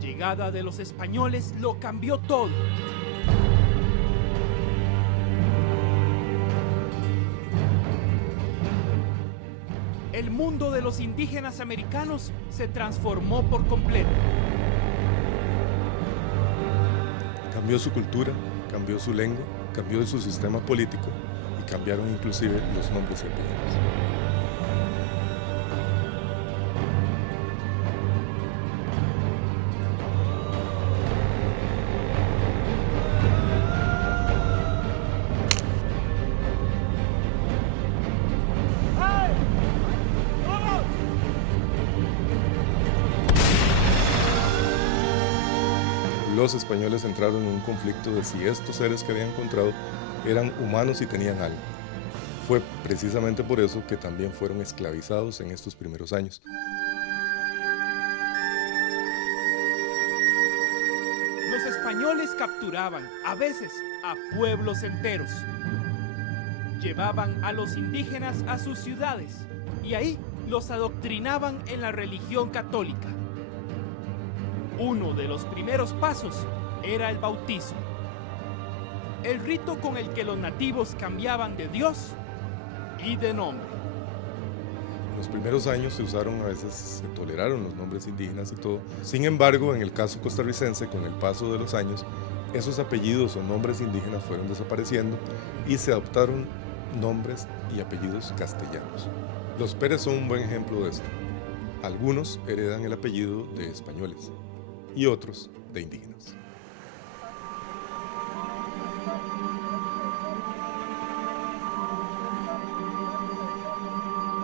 llegada de los españoles lo cambió todo. El mundo de los indígenas americanos se transformó por completo. Cambió su cultura, cambió su lengua, cambió su sistema político y cambiaron inclusive los nombres y apellidos. Los españoles entraron en un conflicto de si estos seres que habían encontrado eran humanos y tenían alma. Fue precisamente por eso que también fueron esclavizados en estos primeros años. Los españoles capturaban, a veces, a pueblos enteros. Llevaban a los indígenas a sus ciudades y ahí los adoctrinaban en la religión católica. Uno de los primeros pasos era el bautismo, el rito con el que los nativos cambiaban de Dios y de nombre. En los primeros años se usaron, a veces se toleraron los nombres indígenas y todo. Sin embargo, en el caso costarricense, con el paso de los años, esos apellidos o nombres indígenas fueron desapareciendo y se adoptaron nombres y apellidos castellanos. Los Pérez son un buen ejemplo de esto. Algunos heredan el apellido de españoles y otros de indígenas.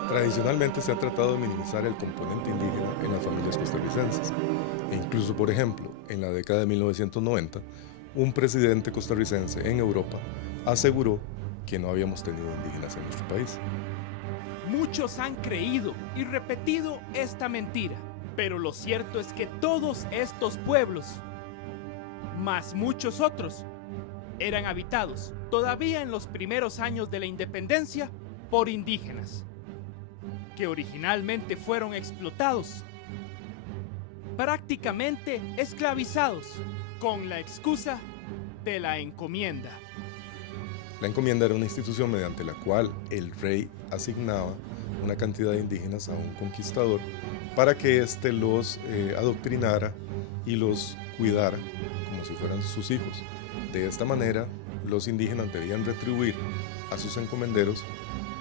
Tradicionalmente se ha tratado de minimizar el componente indígena en las familias costarricenses. E incluso, por ejemplo, en la década de 1990, un presidente costarricense en Europa aseguró que no habíamos tenido indígenas en nuestro país. Muchos han creído y repetido esta mentira, pero lo cierto es que todos estos pueblos, más muchos otros, eran habitados todavía en los primeros años de la independencia por indígenas, que originalmente fueron explotados, prácticamente esclavizados, con la excusa de la encomienda. La encomienda era una institución mediante la cual el rey asignaba una cantidad de indígenas a un conquistador para que éste los adoctrinara y los cuidara como si fueran sus hijos. De esta manera, los indígenas debían retribuir a sus encomenderos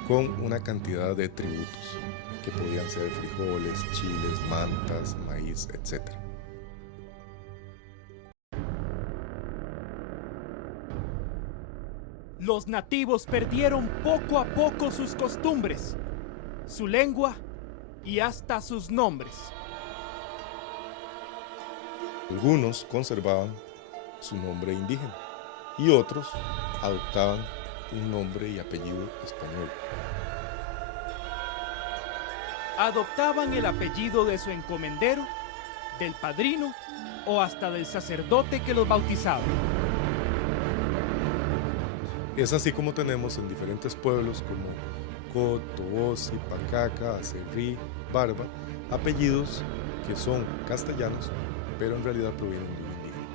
con una cantidad de tributos, que podían ser frijoles, chiles, mantas, maíz, etc. Los nativos perdieron poco a poco sus costumbres, su lengua y hasta sus nombres. Algunos conservaban su nombre indígena y otros adoptaban un nombre y apellido español. Adoptaban el apellido de su encomendero, del padrino o hasta del sacerdote que los bautizaba. Es así como tenemos en diferentes pueblos como Cot, Tobosi, Pacaca, Acerrí, Barba, apellidos que son castellanos, pero en realidad provienen de un indígena.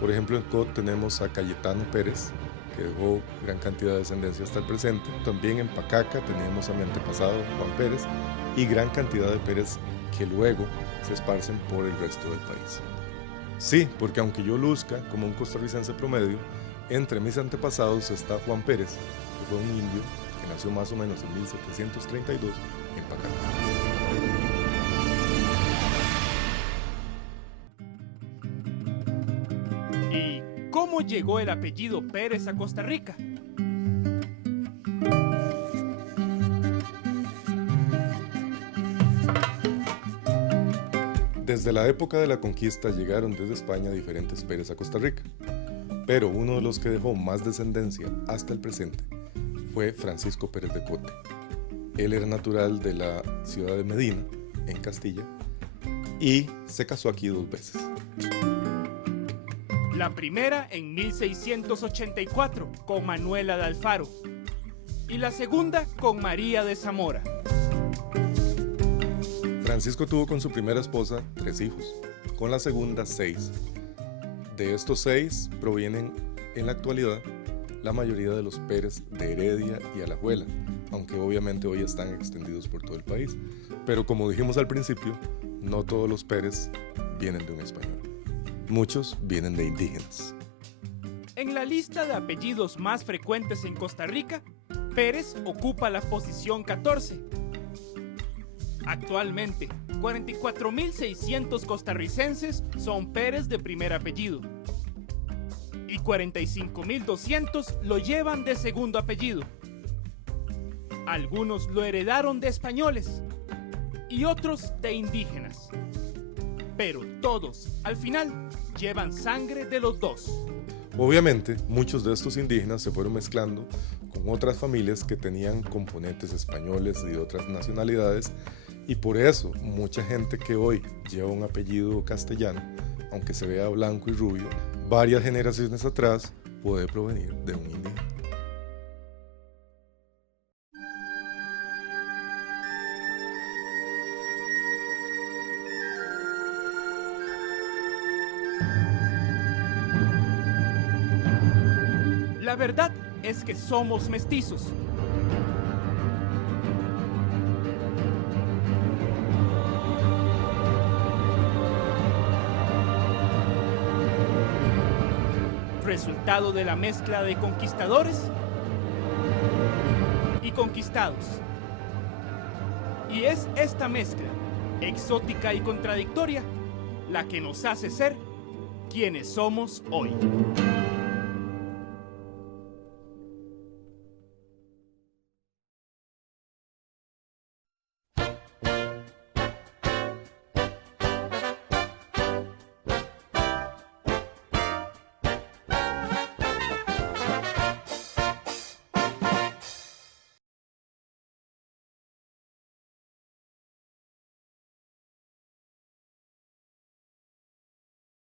Por ejemplo, en Cot tenemos a Cayetano Pérez, que dejó gran cantidad de descendencia hasta el presente. También en Pacaca teníamos a mi antepasado Juan Pérez y gran cantidad de Pérez que luego se esparcen por el resto del país. Sí, porque aunque yo luzca como un costarricense promedio, entre mis antepasados está Juan Pérez, que fue un indio que nació más o menos en 1732 en Pacaca. ¿Y cómo llegó el apellido Pérez a Costa Rica? Desde la época de la conquista llegaron desde España diferentes Pérez a Costa Rica, pero uno de los que dejó más descendencia hasta el presente fue Francisco Pérez de Cote. Él era natural de la ciudad de Medina, en Castilla, y se casó aquí 2 veces. La primera en 1684 con Manuela de Alfaro y la segunda con María de Zamora. Francisco tuvo con su primera esposa 3 hijos, con la segunda 6. De estos 6 provienen en la actualidad la mayoría de los Pérez de Heredia y Alajuela, aunque obviamente hoy están extendidos por todo el país. Pero como dijimos al principio, no todos los Pérez vienen de un español. Muchos vienen de indígenas. En la lista de apellidos más frecuentes en Costa Rica, Pérez ocupa la posición 14. Actualmente, 44.600 costarricenses son Pérez de primer apellido y 45.200 lo llevan de segundo apellido. Algunos lo heredaron de españoles y otros de indígenas, pero todos, al final, llevan sangre de los dos. Obviamente, muchos de estos indígenas se fueron mezclando con otras familias que tenían componentes españoles y de otras nacionalidades, y por eso mucha gente que hoy lleva un apellido castellano, aunque se vea blanco y rubio, varias generaciones atrás puede provenir de un indígena. La verdad es que somos mestizos. Resultado de la mezcla de conquistadores y conquistados. Y es esta mezcla, exótica y contradictoria, la que nos hace ser quienes somos hoy.